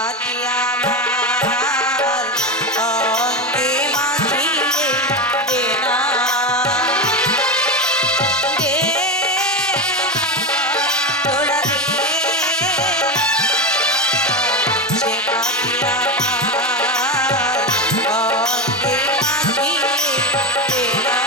মাটি আমার অঙ্গে মাখিয়ে দে না, দে তোরা দে সে মাটি আমার অঙ্গে মাখিয়ে দে না।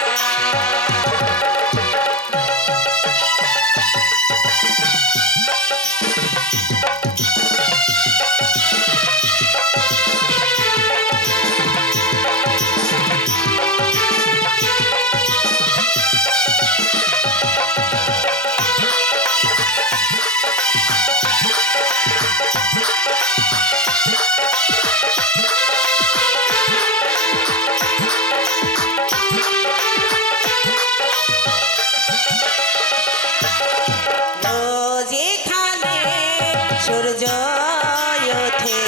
সূর্য ওঠে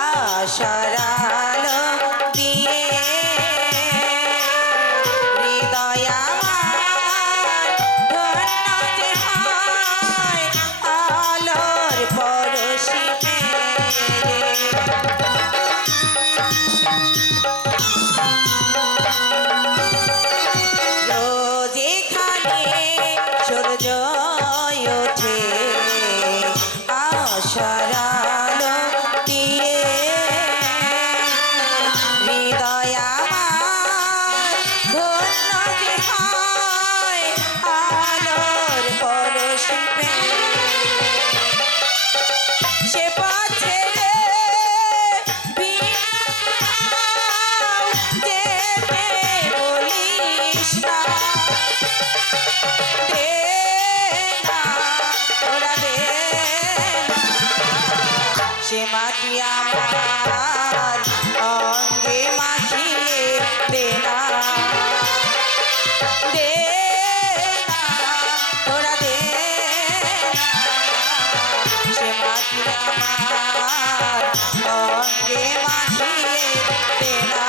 আশার আলো দিয়ে, হৃদয় আমার ধন্য যে হয় আলোর পরশি মেরে। রোজ এখানে সূর্য ওঠে আশার আলো দিয়ে, হৃদয় আমার ধন্য যে হয় আলোর পরশি পেয়ে। সে পথে যেতে বলিস না, দে না তোরা দে সে মাটি আমার অঙ্গে মাখিয়ে দে না, দে না তোরা দে সে মাটি আমার অঙ্গে মাখিয়ে দে না।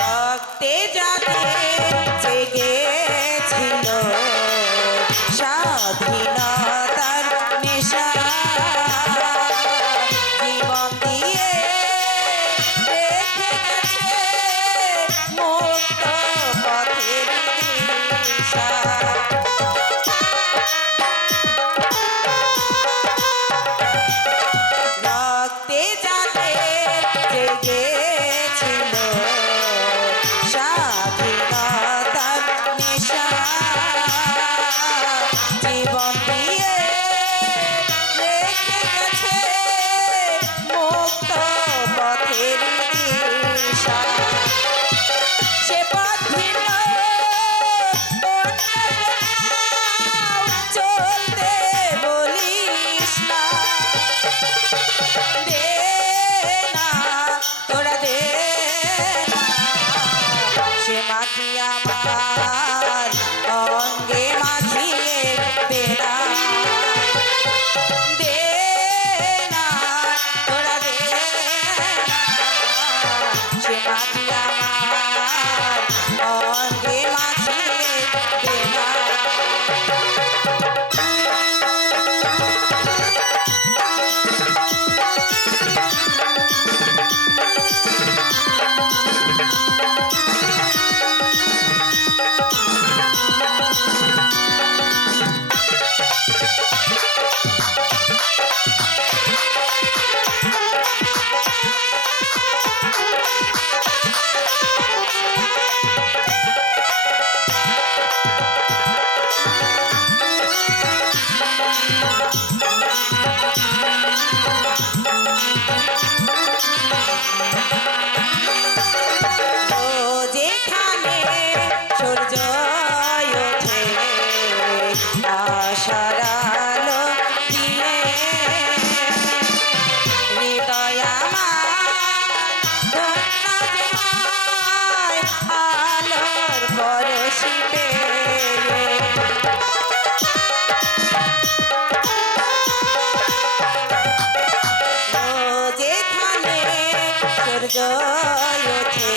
রক্তে যাতে জেগেছিল স্বাধীনতার নেশা, জীবন দিয়ে রেখে গেছে মুক্ত পথের দিশা। রক্তে যাতে জেগেছিল স্বাধীনতার নেশা, জীবন দিয়ে রেখে গেছে মুক্ত পথের দিশা। সে পথ ভিন্ন চলতে বলিস না, দে না তোরা দে না সে মাটি আমার অঙ্গে মাখিয়ে দে না, দে না তোরা দে সে মাটি আমার অঙ্গে মাখিয়ে দে না। পরশি পেয়ে যেখানে সূর্য ওঠে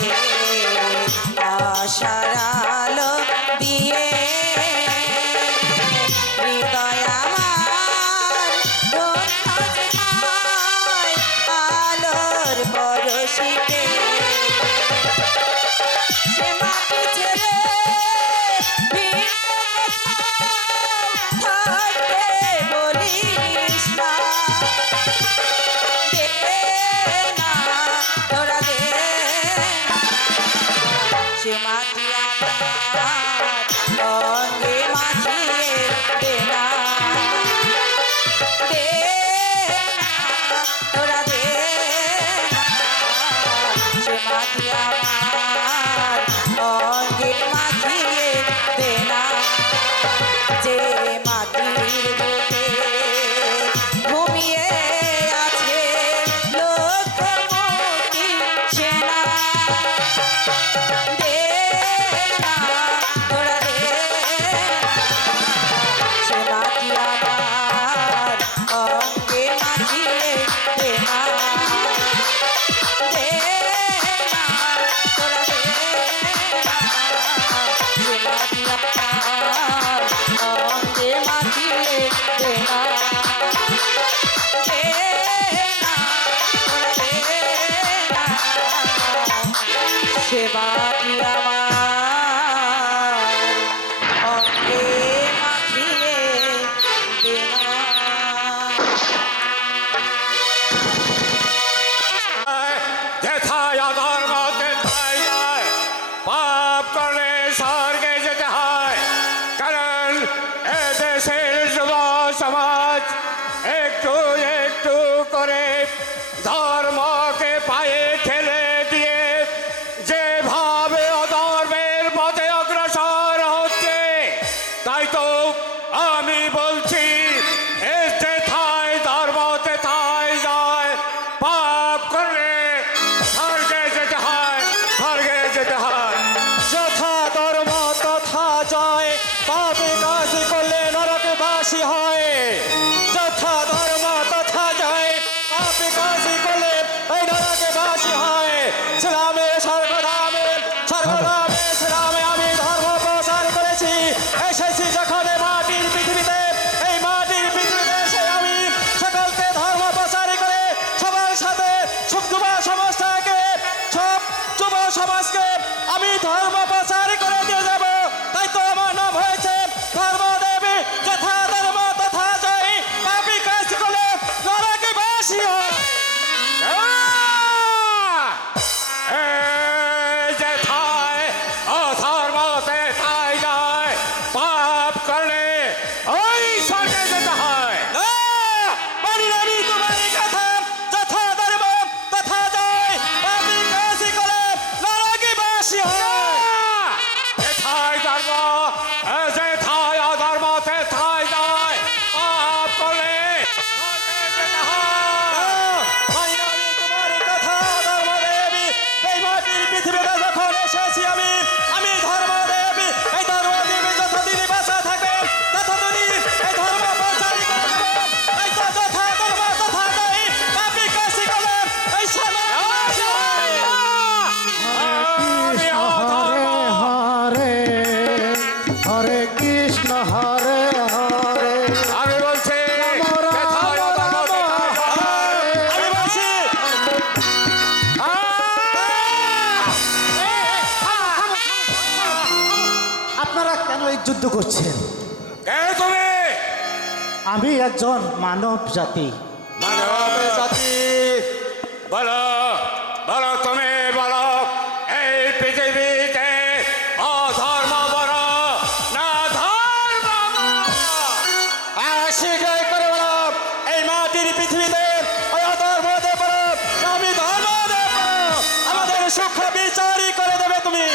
আশার আলো দিয়ে হৃদয় আমার ধন্য যে পায় আলোর পরশি পেয়ে সে মাটি ছেড়ে ভিন্ন কোথাও থাকতে বলিস না দে না তোরা দে না সে মাটি আমার অঙ্গে মাখিয়ে দে না দে না তোরা দে না সে মাটি আমার অঙ্গে মাখিয়ে দে না যে মাটির বুকে ঘুমিয়ে আছে লক্ষ্মী সেনা দে না তোরা দে না সে মাটি আমার অঙ্গে মাখিয়ে দে না দে না তোরা দে না সে মাটি আমার অঙ্গে মাখিয়ে দে না দে না তোরা দে না সে মাটি আমার অঙ্গে মাখিয়ে দে না যেথায় অধর্ম তেথায় যায় পাপ করলে স্বর্গে যেতে হয় কারণ এ দেশের যুব সমাজ একটু একটু করে ধর্মকে পায়ে ঠেলে দিয়ে যেভাবে অধর্মের পথে অগ্রসর হচ্ছে তাই তো আমি বলছি এ যেথায় ধর্ম তেথায় যায় পাপ করলে স্বর্গে যেতে হয় স্বর্গে যেতে হয় যথা ধর্ম তথা জয় পাপে কাজ করলে নরকে বাসী হয় যথা ধর্ম তথা জয় পাপে কাজ করলে ওই নরকে বাসী হয় শ্রীরামে স্বর্গধামে স্বর্গধামে শ্রীরামে আমি ধর্ম প্রচার করেছি এসেছি যখন এই মাটির পৃথিবীতে এই মাটির পৃথিবীতে এসে আমি সকলকে ধর্ম প্রচার করে সবার সাথে সব যুব সমাজটাকে সব যুব সমাজকে আমি ধর্ম প্রচার করে দিয়ে যাব তাই তো আমার নাম হয়েছে ধর্মদেবী যথা ধর্ম তথা জয় পাপী কাজ করলে নরকে বাসী হয় যেথায় অধর্ম তেথায় যায় পাপ করলে ওই স্বর্গে যেতে হয় মানি আমি তোমার এই কথা যথা ধর্ম তথা জয় পাপী কাজ করলে নরকে বাসী হয় যেথায় ধর্ম যেথায় অধর্ম তেথায় যায় পাপ করলে স্বর্গে যেতে হয় মানি আমি তোমার এই কথা ধর্মদেবী এই মাটির পৃথিবীতে যখন এসেছি আমি আমি ধর্মদেবী এই ধর্মদেবী যতদিন বাঁচা থাকবে ততদিন এই ধর্ম প্রচার করে দেব এই তো যথা ধর্ম তথা জয় পাপী কাজ করলে এই সমাজ বাসী হয় আমি অধর্ম হরে হরে কৃষ্ণ হরে হরে আমি বলছি যেথায় অধর্ম তেথায় যায় আমি বলছি আপনারা কেন এই যুদ্ধ করছেন? কে তুমি আমি একজন মানব জাতি। মানব জাতি বলো বলো তুমি বলো এই পৃথিবীতে অধর্ম বড় না ধর্ম স্বীকার করে বলো এই মাটির পৃথিবীতে ওই অধর্মদের বলো আমি ধর্মদের বলো আমাদের সূক্ষ্ম বিচারই করে দেবে তুমি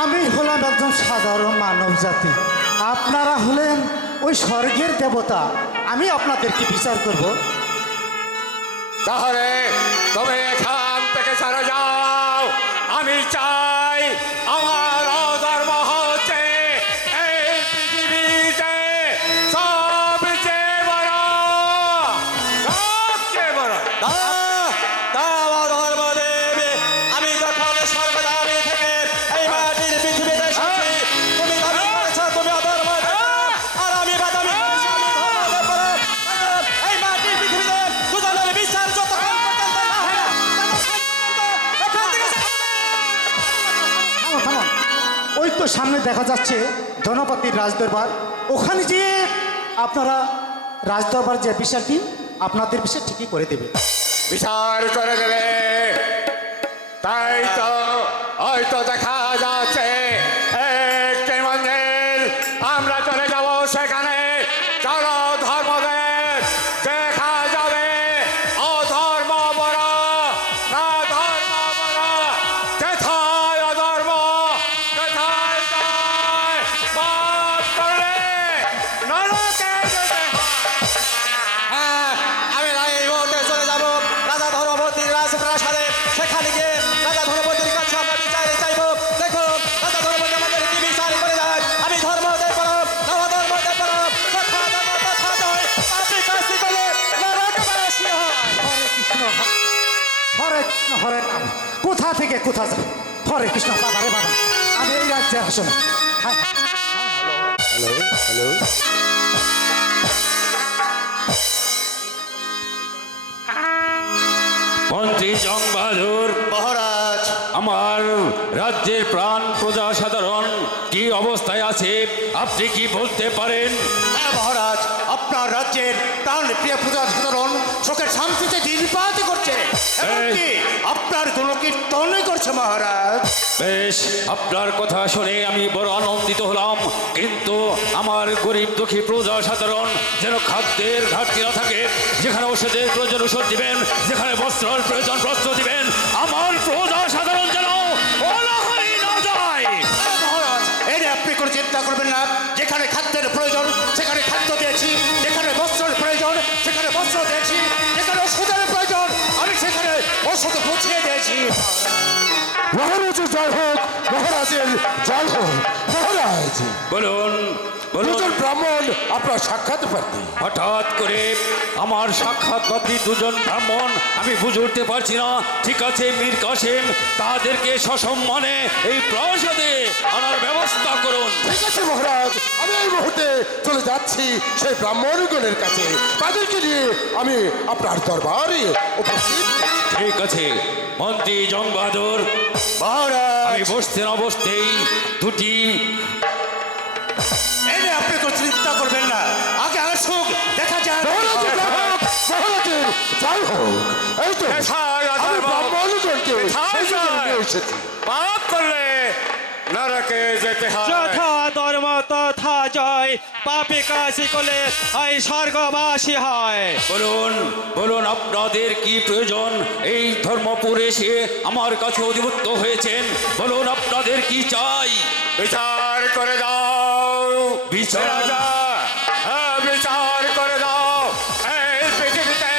আমি হলাম একজন সাধারণ মানব জাতি, আপনারা হলেন ওই স্বর্গের দেবতা। আমি আপনাদেরকে বিচার করব। তাহলে তুমি এখান থেকে সরে যাও। আমি চাই আমার অধর্ম তো সামনে দেখা যাচ্ছে ধনপতির রাজদরবার, ওখানে যে আপনারা রাজদরবার যে বিচারটি আপনাদের বিচার ঠিকই করে দেবে। বিচার করে দেবে, তাই তো হয়তো দেখা যাচ্ছে একটি মন্দির, আমরা চলে যাব সেখানে। চলো ধর্মদের দেখা যাবে অধর্ম বড় না ধর্ম বড়, যেথায় অধর্ম যেথায় যায় পাপ করলে নরকে যেতে হয়। হ্যাঁ, আমি এই মুহূর্তে চলে যাব রাজা ধর্মপতির রাজপ্রাসাদে। সেখানে গিয়ে রাজা ধর্মপতির কাছে আমরা বিচার চাইবো। দেখো রাজা ধর্মপতি আমাদের কি বিচার করে যায়। আমি ধর্মদের পরব, নবধর্মদের পরব, তথা ধর্ম তথা জয়, পাপী কাশী বলে নরকবাসী হয়। হরে কৃষ্ণ, হরে কৃষ্ণ, হরে রাম। কোথা থেকে কোথা যায়? হরে কৃষ্ণ, বাবা রে বাবা, আমি এই রাজ্যে আসুন। হ্যাঁ, মন্ত্রী জং বাহাদুর মহারাজ, আমার রাজ্যের প্রাণ প্রজা সাধারণ কি অবস্থায় আছে আপনি কি বলতে পারেন? হ্যাঁ মহারাজ, আপনার রাজ্যের প্রাণ প্রিয় প্রজা সাধারণ শোকের শান্তিতে দিনপাত করছে, এমনকি আপনার গুণকীর্তনই করছে মহারাজ। বেশ, আপনার কথা শুনে আমি বড় আনন্দিত হলাম, কিন্তু আমার গরিব দুঃখী প্রজা সাধারণ যেন খাদ্যের ঘাটতি না থাকে, যেখানে ওষুধের প্রয়োজন ওষুধ দিবেন, যেখানে বস্ত্রের প্রয়োজন বস্ত্র দিবেন, আমার প্রজা সাধারণ যেন অনাহারি না যায়। হ্যাঁ মহারাজ, এর আপনি কোনো চিন্তা করবেন না। যেখানে খাদ্যের প্রয়োজন সেখানে খাদ্য দিয়েছি, যেখানে বস্ত্রের প্রয়োজন সেখানে বস্ত্র দিয়েছি, যেখানে ওষুধের প্রয়োজন আমি সেখানে ওষুধ পৌঁছিয়ে দিয়েছি। মহারাজের জয় হোক, মহারাজের জয় হোক। মহারাজ, বলুন বলুন, দুজন ব্রাহ্মণ আপনার সাক্ষাৎ প্রার্থী। হঠাৎ করে আমার সাক্ষাৎকারী দুজন ব্রাহ্মণ, আমি বুঝে উঠতে পারছি না। ঠিক আছে মীর কাসেম, তাদেরকে সসম্মানে এই প্রাসাদে আনার ব্যবস্থা করুন। ঠিক আছে মহারাজ, আমি এই মুহূর্তে চলে যাচ্ছি সেই ব্রাহ্মণগণের কাছে, তাদেরকে নিয়ে আমি আপনার দরবারে উপস্থিত। ঠিক আছে মন্ত্রী জং বাহাদুর, মহারাজ, আমি বসতে না বসতেই দুটি এনে আপনি কোনো চিন্তা করবেন না, আগে আসুক দেখা যায়। মহারাজের জয় হোক, মহারাজের জয় হোক। এই তো আমি ব্রাহ্মণগণকে সেই জন্য নিয়ে এসেছি। পাপ করলে নরকে যেতে হয়। যথা ধর্ম তথা জয়, পাপী কাশী করলে হয় স্বর্গবাসী হয়। বলুন বলুন, আপনাদের কি প্রয়োজন? এই ধর্মপুরে এসে আমার কাছে অধিভুক্ত হয়েছেন, বলুন আপনাদের কি চাই? বিচার করে দাও বিচার? রাজা, হ্যাঁ বিচার করে দাও। এই পৃথিবীতে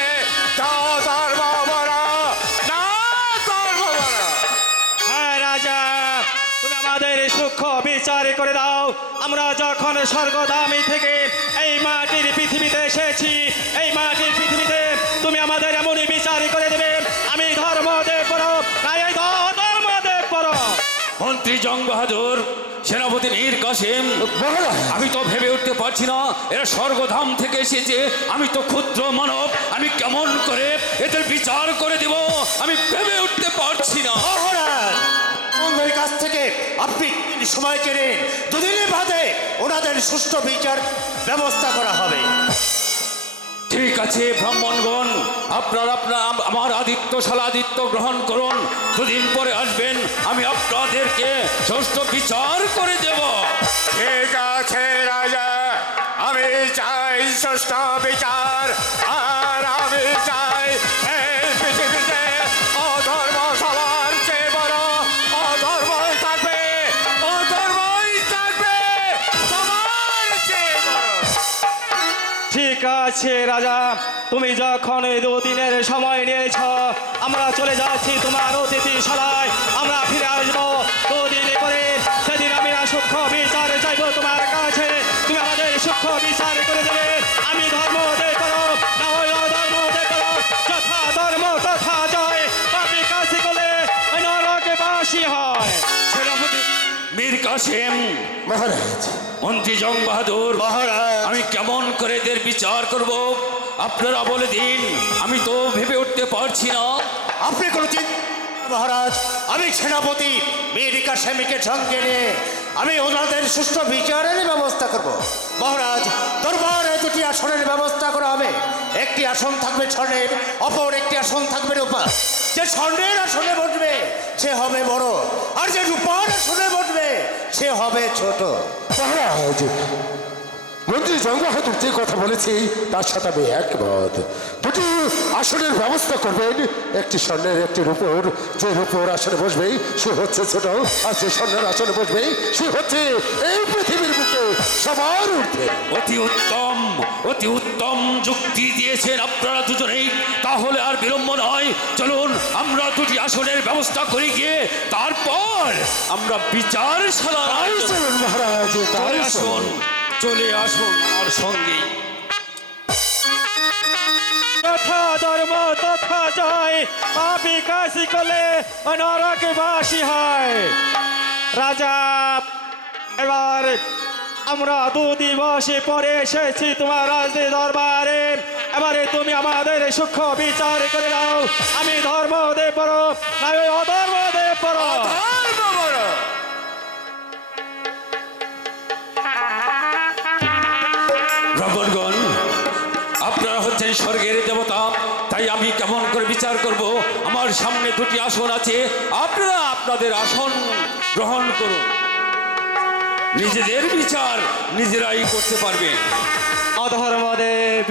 যাও ধর্ম বড় না ধর্ম বড়। হ্যাঁ রাজা, তুমি আমাদের সূক্ষ্ম বিচার করে দাও। আমরা যখন স্বর্গধামী থেকে এই মাটির পৃথিবীতে এসেছি, এই মাটির পৃথিবীতে তুমি আমাদের এমনই বিচার করে দেবে। আমি ধর্মদেব পড়ো না এই ধর্মদেব পড়ো। মন্ত্রী জং বাহাদুর, সেনাপতি মীর কাসেম, মহারাজ, আমি তো ভেবে উঠতে পারছি না, এরা স্বর্গধাম থেকে এসেছে, আমি তো ক্ষুদ্র মানব, আমি কেমন করে এদের বিচার করে দেব আমি ভেবে উঠতে পারছি না। মহারাজ, ওদের কাছ থেকে আপনি সময় কেড়ে দুদিনের বাদে ওনাদের সুষ্ঠু বিচার ব্যবস্থা করা হবে। ঠিক আছে ব্রাহ্মণগণ, আপনারা আমার আদিত্যশালা আদিত্য গ্রহণ করুন, দুদিন পরে আসবেন, আমি আপনাদেরকে সুষ্ঠু বিচার করে দেব। ঠিক আছে রাজা, আমি চাই সুষ্ঠু বিচার, আর আমি চাই এই পৃথিবীতে অধর্ম সবার চেয়ে বড় অধর্মই থাকবে, অধর্মই থাকবে সবার চেয়ে বড়। ঠিক আছে রাজা, তুমি যখন দুদিনের সময় নিয়েছ, আমরা চলে যাচ্ছি তোমার অতিথিশালায়। আমরা ফিরে আসবো দুদিন করে, সেদিন আমি সূক্ষ্ম বিচার চাইবো তোমার কাছে, তুমি আমাদের সূক্ষ্ম বিচার করে দেবে। আমি ধর্ম দে করো না হয় অধর্ম দে করো, যথা ধর্ম তথা জয়, পাপী কাশী করলে নরকে বাসী হয়। সেনাপতি মীর কাসেম, মহারাজ, মন্ত্রী জং বাহাদুর, মহারাজ, আমি কেমন করে এদের বিচার করব আপনারা বলে দিন, আমি তো ভেবে উঠতে পারছি না। আপনি কোনো চিন্তা মহারাজ, আমি সেনাপতি মীর কাসেমকে সঙ্গে নিয়ে আমি ওনাদের সুষ্ঠু বিচারের ব্যবস্থা করব। মহারাজ, দরবারে দুটি আসনের ব্যবস্থা করা হবে। একটি আসন থাকবে স্বর্ণের, অপর একটি আসন থাকবে রূপা। যে স্বর্ণের আসনে বসবে সে হবে বড়, আর যে রূপার আসনে বসবে সে হবে ছোট। মহারাজ, মন্ত্রী জঙ্গবাহাদুর যে কথা বলেছি তার সাথে আমি একমত। দুটি আসনের ব্যবস্থা করবেন, একটি স্বর্ণের একটি রূপোর। যে রূপোর আসনে বসবে সে হচ্ছে ছোট, আর যে স্বর্ণের আসনে বসবে সে হচ্ছে এই পৃথিবীর বুকে সবার ঊর্ধ্বে। অতি উত্তম যুক্তি দিয়েছেন আপনারা দুজনেই। তাহলে আর বিলম্ব নয়, চলুন আমরা দুটি আসনের ব্যবস্থা করি গিয়ে তারপর আমরা বিচারশালা তাই চলুন মহারাজ, তাই চলুন। চলে আসুন আমার সঙ্গে। যথা ধর্ম তথা জয়, পাপী কাশি করলে নরকবাসী হয়। রাজা, এবার আমরা 2 দিবস পরে এসেছি তোমার রাজনীতি দরবারে। এবারে তুমি আমাদের সূক্ষ্ম বিচার করে দাও, আমি ধর্মদেব বড় না অধর্মদেব বড়? ব্রাহ্মণগণ, আপনারা হচ্ছেন স্বর্গের দেবতা, তাই আমি কেমন করে বিচার করব? আমার সামনে দুটি আসন আছে, আপনারা আপনাদের আসন গ্রহণ করুন। নিজেদের বিচার নিজেরাই করতে পারবেন। অধর্মদেব,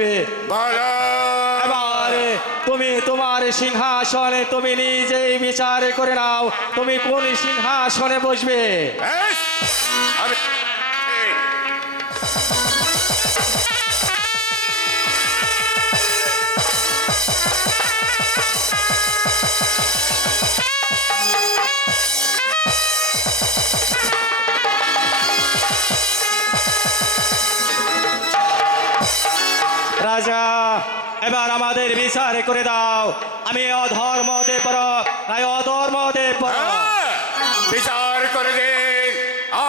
এবারে তুমি তোমার সিংহাসনে তুমি নিজেই বিচার করে নাও, তুমি কোন সিংহাসনে বসবে? রাজা, এবার আমাদের বিচার করে দাও, আমি অধর্মদেব বড় না অধর্মদেব বড়? বিচার করে দিন,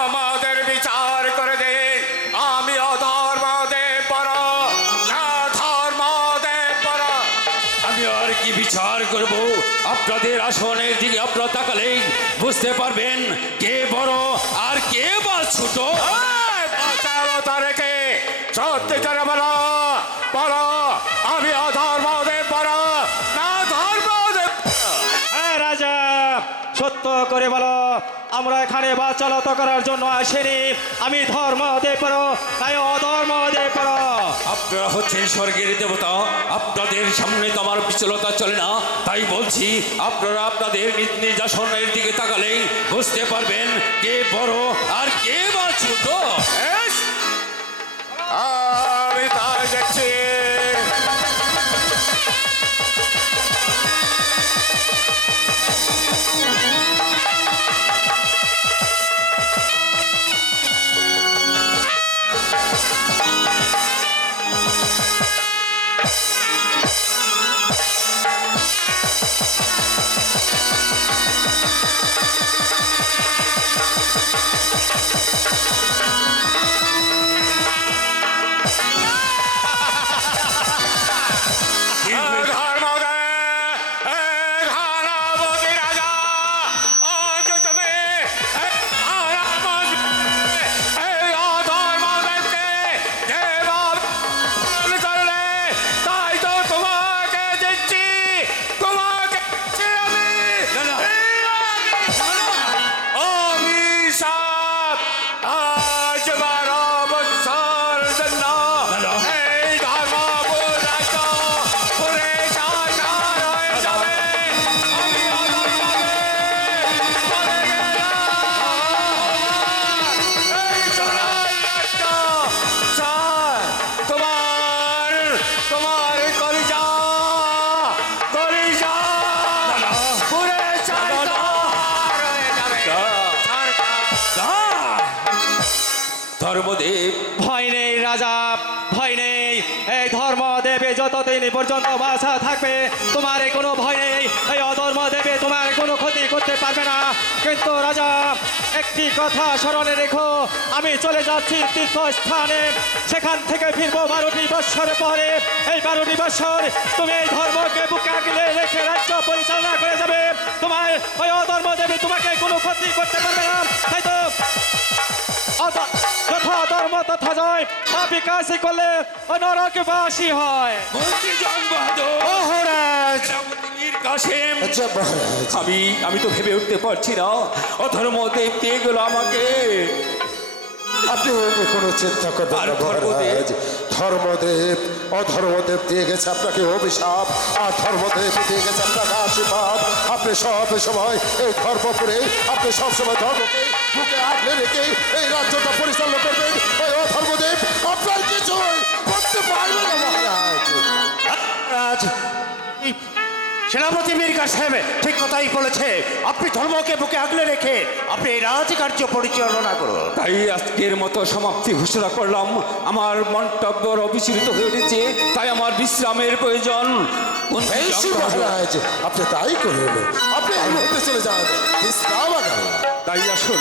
আমাদের বিচার করে দিন। আমি অধর্মদেব বড় না ধর্মদেব বড়? আমি আর কি বিচার করব? আপনাদের আসনের দিকে আপনারা তাকালেই বুঝতে পারবেন কে বড় আর কে বা ছোট। রেখে সত্যি করে বলো, বলো আমি অধর্মদেব বড় না ধর্মদেব? হ্যাঁ রাজা, সত্য করে বলো, আমরা এখানে বাচালত করার জন্য আসিনি, আমি ধর্মদেব বড় তাই অধর্মদেব বড়? আপনারা হচ্ছেন স্বর্গের দেবতা, আপনাদের সামনে তো আমার বিচলতা চলে না, তাই বলছি আপনারা আপনাদের নিজ নিজ আসনের দিকে তাকালেই বুঝতে পারবেন কে বড় আর কে বা ছোট। আমি তাই দেখছি। ধর্মদেব, ভয় নেই রাজা, ভয় নেই। এই ধর্মদেবে যতদিন পর্যন্ত বাঁচা থাকবে তোমার কোনো ভয় নেই, এই অধর্মদেবে তোমার কোনো ক্ষতি করতে পারবে না। কিন্তু রাজা, একটি কথা স্মরণে রেখো, আমি চলে যাচ্ছি তীর্থস্থানে, সেখান থেকে ফিরবো 12টি বৎসর পরে। এই 12টি বৎসর তুমি এই ধর্মকে বুকে আগলে রেখে রাজ্য পরিচালনা করে যাবে, তোমার ওই অধর্মদেবে তোমাকে কোনো ক্ষতি করতে পারবে না, তাই তো? পাপে কাজে করলে ওই নরকবাসী হয়। মন্ত্রী জং বাহাদুর মহারাজ সেনাপতি মীর কাসেম আচ্ছা মহারাজ, আমি তো ভেবে উঠতে পারছি না অধর্মদেব দিয়ে গেল আমাকে। আপনি কোনো চিন্তা করবেন আর না ধর্মদেব? মহারাজ। ধর্মদেব অধর্মদেব দিয়ে গেছে আপনাকে অভিশাপ, আর ধর্মদেব দিয়ে গেছে আপনাকে আশীর্বাদ। আপনি সব সময় এই ধর্মপুরে, আপনি সবসময় ধর্মকে বুকে আগলে রেখে এই রাজ্যটা পরিচালনা করবেন। ওই অধর্মদেব আপনার কিছুই করতে পারবে না মহারাজ। মহারাজ এই সেনাপতি মীর কাসেম ঠিক কথাই বলেছে। আপনি ধর্মকে বুকে আগলে রেখে আপনি এই রাজকার্য পরিচালনা করুন। তাই আজকের মতো সমাপ্তি ঘোষণা করলাম। আমার মন্তব্য অবিচলিত হয়ে উঠেছে, তাই আমার বিশ্রামের প্রয়োজন। মন্ত্রী এই জং সেই বাহাদুর, মহারাজ, আপনি তাই করুন। আপনি এই মুহূর্তে চলে যান বিশ্রামাগারে। তাই আসুন।